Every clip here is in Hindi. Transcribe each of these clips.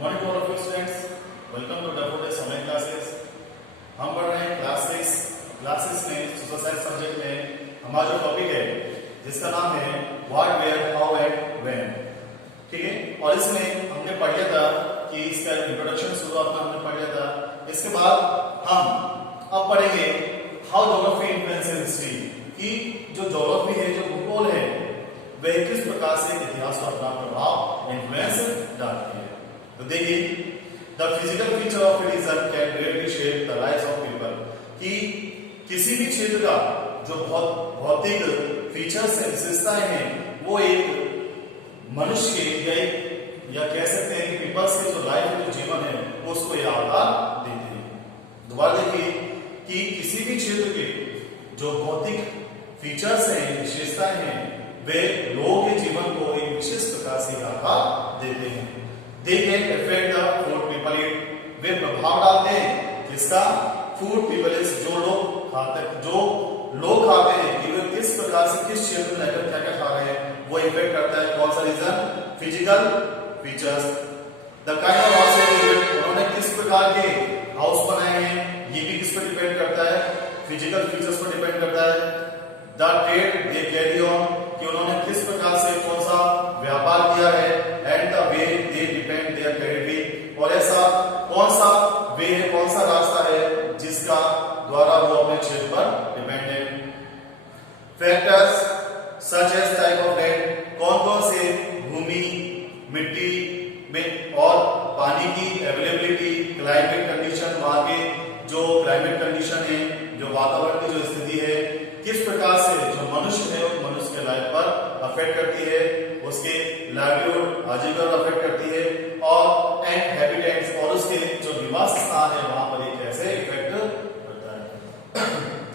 Morning to all of you students, welcome to Daffodils online classes. हम पढ़ रहे हैं क्लास 6 में सोशल साइंस सब्जेक्ट में हमारा जो टॉपिक है जिसका नाम है what, where, how and when. ठीक है, और इसमें हमने पढ़ लिया था कि इसका इंट्रोडक्शन शुरुआत में हमने पढ़ लिया था। इसके बाद हम अब पढ़ेंगे हाउ ज्योग्राफी इन्फ्लुएंसेस हिस्ट्री, कि जो ज्योग्राफी है, जो भूगोल है, वह किस प्रकार से इतिहास पर अपना प्रभाव इन्फ्लुएंस डालती है। तो देखिए, the physical feature of a region can greatly shape the lives of people, कि किसी भी क्षेत्र का जो भौतिक फीचर्स है, विशेषताएं हैं, वो एक मनुष्य के या कह सकते हैं कि पीपल्स के जो लाइफ है, जो जीवन है, उसको यह आधार देती है। दोबारा देखिए कि किसी भी क्षेत्र के जो भौतिक फीचर्स हैं, विशेषताएं हैं, वे लोगों के जीवन को एक विशेष प्रकार से आकार देते हैं। They can affect the food people eat, वे प्रभाव डालते हैं जिसका फूड पीपल इज, जो लोग खाते हैं कि वे किस प्रकार से किस क्षेत्र में रहकर क्या क्या खा रहे हैं, वो इफेक्ट करता है। कौन सा region? Physical features. The kind of house they build, उन्होंने किस प्रकार के हाउस बनाए हैं, ये भी किस पर डिपेंड करता है? फिजिकल फीचर्स पर डिपेंड करता है। The trade they carry on, कि उन्होंने किस प्रकार से कौन सा व्यापार किया है, and the way they depend their credit, और ऐसा कौन सा वे है, कौन सा रास्ता है जिसका द्वारा वो अपने क्षेत्र पर डिपेंड है। Factors such as type of land, कौन कौन से भूमि, मिट्टी में और पानी की अवेलेबिलिटी, क्लाइमेट कंडीशन, वहां के जो क्लाइमेट कंडीशन है, जो वातावरण की जो स्थिति है, किस प्रकार से जो मनुष्य है, मनुष्य के लाइफ पर अफेक्ट करती है, उसके लाइवलीहुड, आजीविका पर अफेक्ट करती है, और एंड हैबिटेट्स, और उसके जो निवास स्थान है वहां पर ये कैसे इफेक्ट करता है।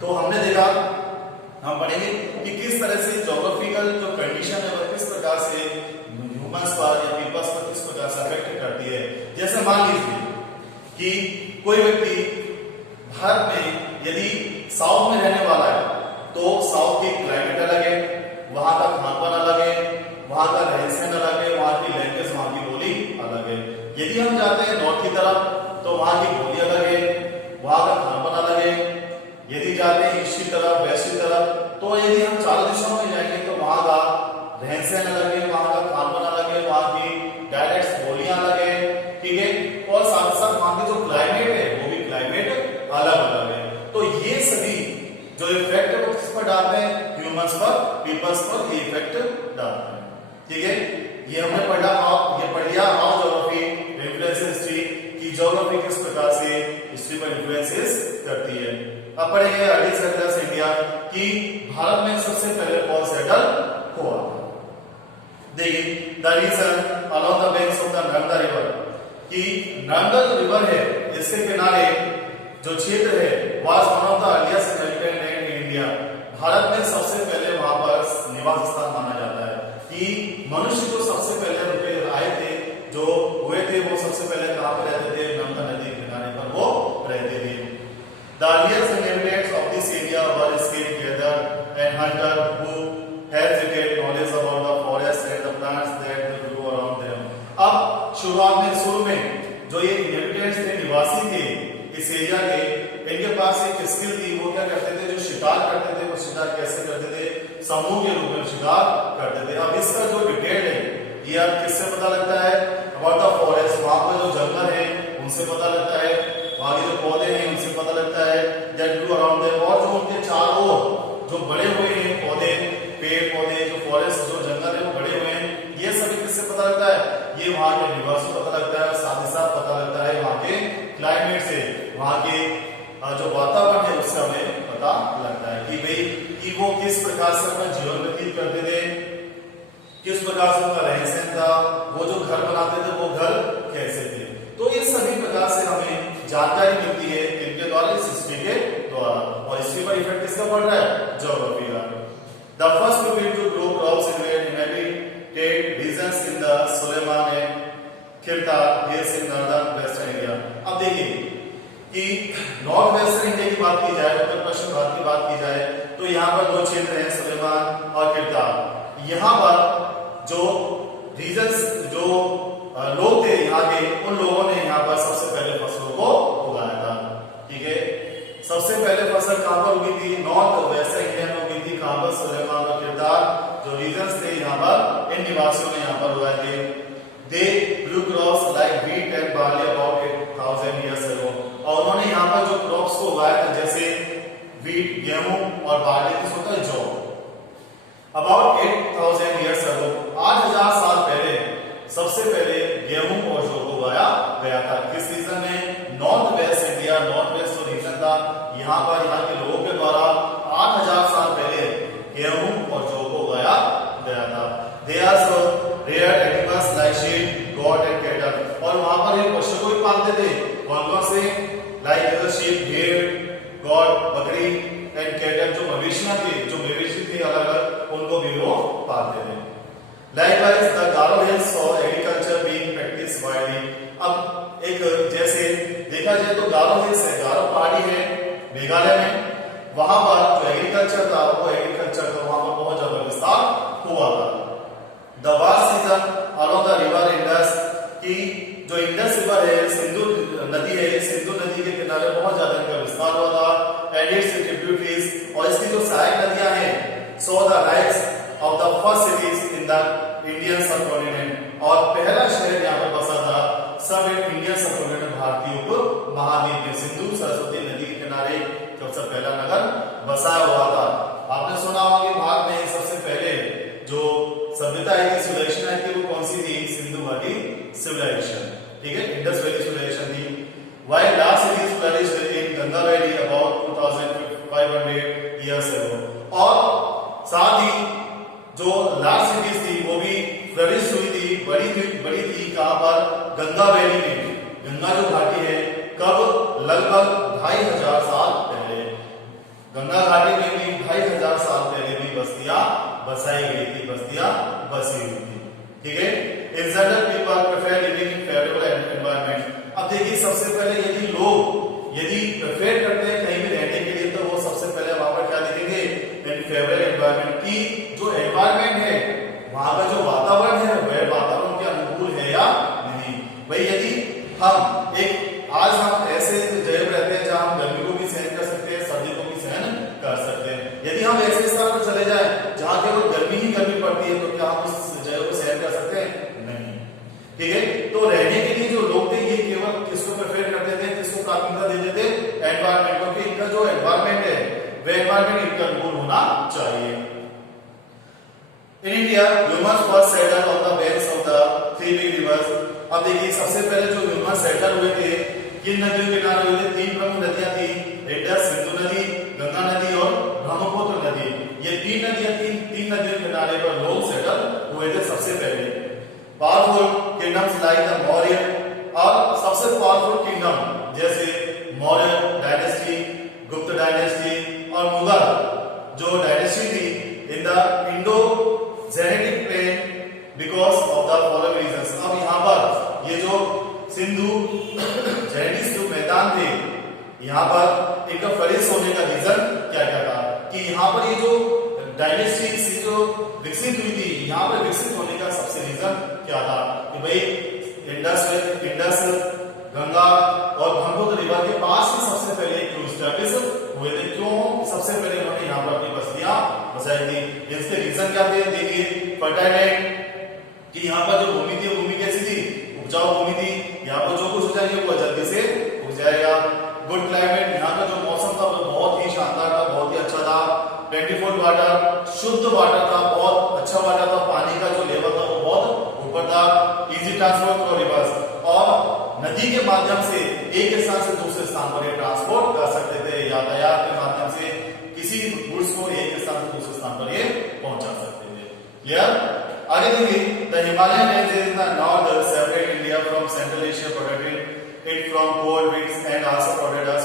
तो हमने देखा, हम पढ़ेंगे कि किस तरह से ज्योग्राफिकल जो कंडीशन है वह किस प्रकार से ह्यूमंस पर या पीपल्स पर किस प्रकार से अफेक्ट करती है। जैसे मान लीजिए कि कोई व्यक्ति भारत में यदि साउथ में रहने वाला है, तो साउथ की क्लाइमेट अलग है, वहां का खान पान अलग है, वहां का रहन सहन अलग है, वहां की लैंग्वेज, वहां की बोली अलग है। यदि हम जाते हैं नॉर्थ की तरफ, तो वहां की बोली अलग है, वहां का खान पान अलग है। यदि जाते हैं ईस्ट की तरफ, वेस्ट की तरफ, तो यदि हम चारों दिशाओं में जाएंगे तो वहां का रहन सहन अलग है, वहां का खान पान अलग है, वहां की डायलेक्ट्स, बोलियां अलग है। ठीक है, और साथ साथ वहां की जो क्लाइमेट है, वो भी क्लाइमेट अलग अलग है। तो ये सभी जो इफेक्ट है वो किस पर डालते हैं? ह्यूमंस पर, पीपल्स पर ये इफेक्ट डालते हैं। ठीक है, ये हमने पढ़ा, ये पढ़ लिया हाउ ज्योग्राफी इन्फ्लुएंसेस हिस्ट्री, कि ज्योग्राफी किस प्रकार से हिस्ट्री पर इन्फ्लुएंसेस करती है। अब पढ़ेंगे अर्ली सेटलर्स इंडिया, कि भारत में सबसे पहले कौन सेटल हुआ। देखिए, the region along the banks of the Narmada river, कि नर्मदा जो रिवर है इसके किनारे जो क्षेत्र है was one of the earliest inhabited land in India, Bharat में सबसे पहले वहां पर निवास स्थान माना जाता है। कि मनुष्य जो सबसे पहले रुके आए थे, जो हुए थे, वो सबसे पहले कहां पर रहते थे? नर्मदा नदी के किनारे पर वो रहते थे। The earliest inhabitants of this area were skilled gather and hunter who has detailed knowledge about the forest and the plants that grow around them. अब शुरू में जो ये इनहेबिटेंट्स थे, निवासी थे इस एरिया के, इनके पास एक स्किल थी। वो क्या करते थे? जो शिकार करते थे, वो शिकार कैसे करते थे? समूह के रूप में शिकार करते थे। अब इसका जो डिटेल है ये आप किससे पता लगता है? अबाउट द फॉरेस्ट, वहां पर जो जंगल है उनसे पता लगता है, वहां के जो पौधे हैं उनसे पता लगता है, दैट ग्रो अराउंड देम, और जो उनके चारों ओर जो बड़े हुए हैं पौधे, पेड़ पौधे, जो फॉरेस्ट, जो जंगल है वो बड़े हुए हैं, ये सभी किससे पता लगता है? ये वहां के निवासी पता लगता है, साथ ही साथ पता लगता है वहां के क्लाइमेट से, वहां के जो वातावरण है उससे हमें पता लगता है कि भाई कि वो किस प्रकार से अपना जीवन व्यतीत करते थे, किस प्रकार से उनका रहन सहन था, वो जो घर बनाते थे वो घर कैसे थे। तो ये सभी प्रकार से हमें जानकारी मिलती है इनके द्वारा, इस हिस्ट्री के द्वारा। और हिस्ट्री पर इफेक्ट किसका पड़ रहा है? ज्योग्राफी का। The first people to grow crops in inhabited regions in the Sulaiman and Kirthar hills in northern western India. अब देखिए कि नॉर्थ वेस्टर्न इंडिया की बात की जाए, उत्तर पश्चिम भारत की बात की जाए, तो यहाँ पर दो क्षेत्र हैं, सुलेमान और खिरता। यहाँ पर जो रीजन्स, जो लोग थे यहाँ के, उन पहले गेहूं और जौ को उगाया गया था। किस रीजन में? North west India, north west जो रीजन था, यहाँ पर यहाँ के लोगों के द्वारा 8000 साल पहले गेहूं और जौ को उगाया गया था। They also reared animals like sheep, goat and cattle, और वहां पर ये पशु को भी पालते थे। कौन-कौन से? लाइक sheep, भेड़, गॉड, बकरी एंड कैटल, जो मवेशियां थे, जो मवेशी थे अलग-अलग, उनको भी वो पालते थे। Likewise, the Garo Hills saw agriculture being practiced widely. अब एक जैसे देखा जाए तो गारो हिल्स है, गारो पहाड़ी है मेघालय में, वहां पर जो एग्रीकल्चर था वो एग्रीकल्चर तो वहां पर बहुत ज्यादा विस्तार हुआ था। The vast season along the river Indus, की जो इंडस रिवर है, सिंधु नदी है, सिंधु नदी के किनारे बहुत ज्यादा इनका विस्तार हुआ था। एंड इट्स ट्रिब्यूटरीज, और इसकी जो सहायक नदियां हैं, so the rise of the first cities in the Indian subcontinent, और पहला शहर यहाँ पर बसा था सब इंडियन सबकॉन्टिनेंट, भारतीय उपमहाद्वीप में सिंधु सरस्वती नदी के किनारे सबसे पहला नगर बसाया हुआ था। आपने सुना होगा कि भारत में सबसे पहले जो सभ्यता आई थी, सिविलाइजेशन आई थी, वो कौन सी थी? सिंधु घाटी सिविलाइजेशन, ठीक है, इंडस वैली सिविलाइजेशन थी। While large cities flourished in Ganga Valley about 2500 years ago, और साथ ही जो लार्ज सिटीज थी वो भी फ्लरिश हुई थी, बड़ी थी कहां पर? गंगा वैली में। गंगा जो घाटी है, कब? लगभग 2500 साल पहले। गंगा घाटी में भी 2500 साल पहले भी बस्तियां बसाई गई थी, बस्तियां बसी हुई थी, ठीक है। In general, people prefer living in favorable environment. अब देखिए सबसे पहले यदि प्रेफर करते हैं कहीं भी रहने के लिए, तो वो सबसे पहले वहां पर क्या देखेंगे? इन फेवरेबल एनवायरनमेंट की जो एनवायरनमेंट है, वहां का जो वातावरण है वह वातावरण के अनुकूल है या नहीं। भाई यदि आज हम ऐसे जगह रहते हैं जहां हम गर्मी को भी सहन कर सकते हैं, सर्दी को भी सहन कर सकते हैं। यदि हम ऐसे स्थान पर चले जाएं जहां केवल गर्मी ही गर्मी पड़ती है, तो क्या हम उस जगह को सहन कर सकते हैं? नहीं, ठीक है। तो रहने के लिए जो लोग थे ये केवल किसको प्रेफर करते थे, किसको प्राथमिकता देते थे? एनवायरनमेंट, क्योंकि इनका जो एनवायरनमेंट है वह एनवायरनमेंट इनका अनुकूल होना चाहिए। In India humans first settle on the banks of the 3 big rivers। अब देखिए सबसे पहले जो ह्यूमन सेटल हुए थे किन नदियों के किनारे हुए थे? 3 प्रमुख नदियां थी, इंडस, सिंधु नदी, गंगा नदी और ब्रह्मपुत्र नदी। ये 3 नदियों के किनारे पर लोग सेटल हुए थे सबसे पहले। Powerful kingdoms like the Maurya, और सबसे पावरफुल किंगडम जैसे मौर्य डायनेस्टी, गुप्त डायनेस्टी और मुगल जो डायनेस्टी थी in the Indo Gangetic plain because of the following reasons. अब यहाँ पर ये जो सिंधु जेनेटिक्स जो मैदान थे, यहाँ पर इनका फ्लरिश होने का रीजन क्या क्या था? कि यहाँ पर ये जो डायनेस्टी जो विकसित हुई थी, यहाँ पर विकसित होने का सबसे रीजन क्या था? कि भाई इंडस, गंगा और ब्रह्मपुत्र रिवर के पास ही सबसे पहले क्यों स्टैब्लिश हुए थे? क्यों सबसे पहले उन्होंने यहाँ पर अपनी बस्तियां बसाई थी? इसके रीजन क्या थे? देखिए फर्टाइल लैंड, कि यहाँ पर जो भूमि थी, भूमि कैसी थी? उपजाऊ भूमि थी, यहाँ पर जो कुछ हो जाएगा वो जल्दी से उग जाएगा। गुड क्लाइमेट, यहाँ का जो मौसम था वो बहुत ही शानदार था, बहुत ही अच्छा था। प्लेंटीफुल वाटर, शुद्ध वाटर था, बहुत अच्छा वाटर था, पानी का जो लेवल था वो बहुत ऊपर था। इजी ट्रांसपोर्ट थ्रू रिवर्स, और नदी के माध्यम से एक स्थान से दूसरे स्थान पर ये ट्रांसपोर्ट कर सकते थे, यातायात के माध्यम से किसी गुड्स को एक स्थान से दूसरे स्थान पर ये पहुंचा सकते थे। क्लियर? आगे देखिए, the Himalayan ranges in the north separate India from central Asia, protected it from cold winds and also protected us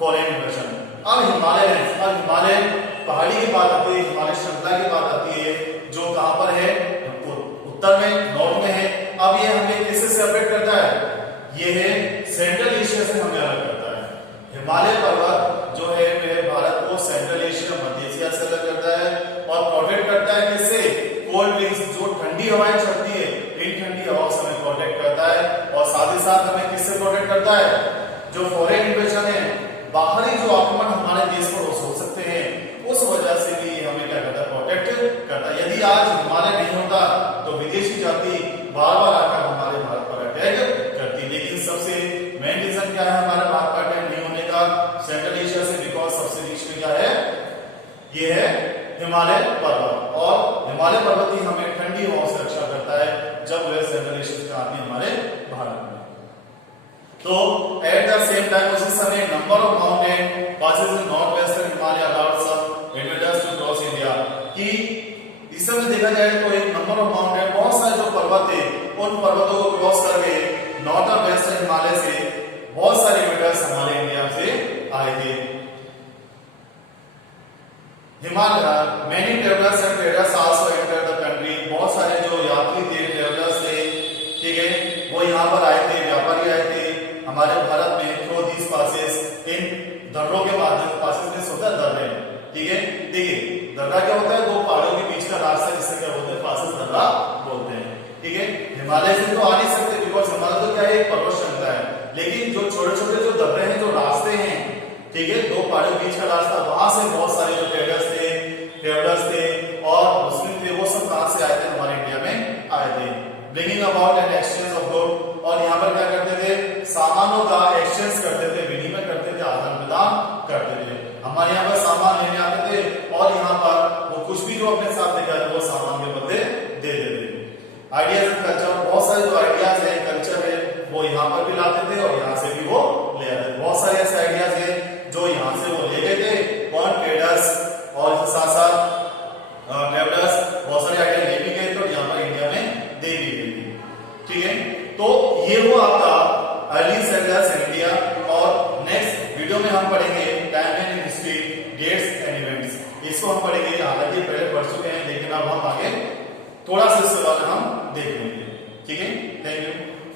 foreign invasion. अब हिमालय पहाड़ी की बात आती है, हिमालय श्रृंखला की बात आती है, जो कहां पर है? उत्तर में, नॉर्थ में है। अब ये हमें किससे सेपरेट करता है? ये है सेंट्रल एशिया से हमें अलग करता है। हिमालय पर्वत जो है वह भारत को सेंट्रल एशिया, मध्य एशिया से अलग करता है, और प्रोटेक्ट करता है किससे? कोल्ड विंड्स, जो ठंडी हवाएं चलती है, इन ठंडी हवाओं से हमें प्रोटेक्ट करता है। और साथ ही साथ हमें किससे प्रोटेक्ट करता है? जो फॉरेन इन्वेजन है, बाहरी जो आक्रमण हमारे देश पर हो सकते हैं, उस वजह से भी हमें क्या करता है? प्रोटेक्ट करता है। यदि आज हिमालय नहीं होता तो विदेशी जाति बार बार आकर हमारे भारत पर अटैक करती। लेकिन सबसे मेन रीजन क्या है हमारे भारत पर अटैक नहीं होने का सेंट्रल एशिया से? बिकॉज सबसे नीचे में क्या है? ये है हिमालय पर्वत, और हिमालय पर्वत ही हमें ठंडी भी हवाओं से रक्षा करता है जब वेस्ट सेंट्रल एशिया से आती है हमारे भारत में। तो एट द सेम टाइम उसी समय number of mountain passes in north western Himalaya allows invaders to cross India कि इस समय देखा जाए तो एक नंबर ऑफ माउंटेन बहुत सारे जो पर्वत थे उन पर्वतों को क्रॉस करके नॉर्थ और वेस्टर्न हिमालय से बहुत सारे इन्वेडर्स हमारे इंडिया से आए थे। Himalaya many travelers and traders also entered the country, बहुत सारे जो यात्री थे ट्रेवलर्स थे, ठीक है, वो यहाँ पर आए थे, व्यापारी आए थे हमारे भारत में थ्रू दीस पासेस, इन दर्रों के माध्यम पासेस में होता है दर्रे, ठीक है। देखिए दर्रा क्या होता है, दो पहाड़ों के बीच का रास्ता जिससे क्या बोलते हैं पासेस दर्रा बोलते हैं, ठीक है। हिमालय से तो आ नहीं सकते बिकॉज हिमालय तो क्या है एक पर्वत श्रृंखला है, लेकिन जो छोटे छोटे जो दर्रे हैं जो रास्ते हैं, ठीक है, दो पहाड़ों के बीच का रास्ता, वहां से बहुत सारे जो ट्रेडर्स थे और मुस्लिम थे वो सब कहां से आए थे हमारे इंडिया में आए थे, bringing about an exchange of good, और यहाँ पर क्या करते थे सामानों का एक्सचेंज करते थे, विनिमय करते थे, आदान प्रदान करते थे। हमारे यहाँ पर सामान लेने आते थे और यहाँ पर वो कुछ भी जो अपने साथ लेकर आते वो सामान के बदले दे देते थे। आइडियाज एंड कल्चर, बहुत सारे जो आइडियाज है कल्चर है वो यहाँ पर भी लाते थे और यहाँ से भी वो ले आते थे। बहुत सारे ऐसे आइडियाज है जो यहाँ से वो ले गए थे, कौन ट्रेडर्स और साथ साथ ट्रेवलर्स बहुत सारे आइडिया ले भी गए थे और यहाँ पर इंडिया में दे भी गए थे, ठीक है। तो ये वो आपका अर्ली सेटलर्स इंडिया, और नेक्स्ट वीडियो में हम पढ़ेंगे timeline in history, dates and events, इसको हम पढ़ेंगे। हालांकि पहले पढ़ चुके हैं लेकिन अब हम आगे थोड़ा सा इसके बारे में हम देख लेंगे, ठीक है। Thank you.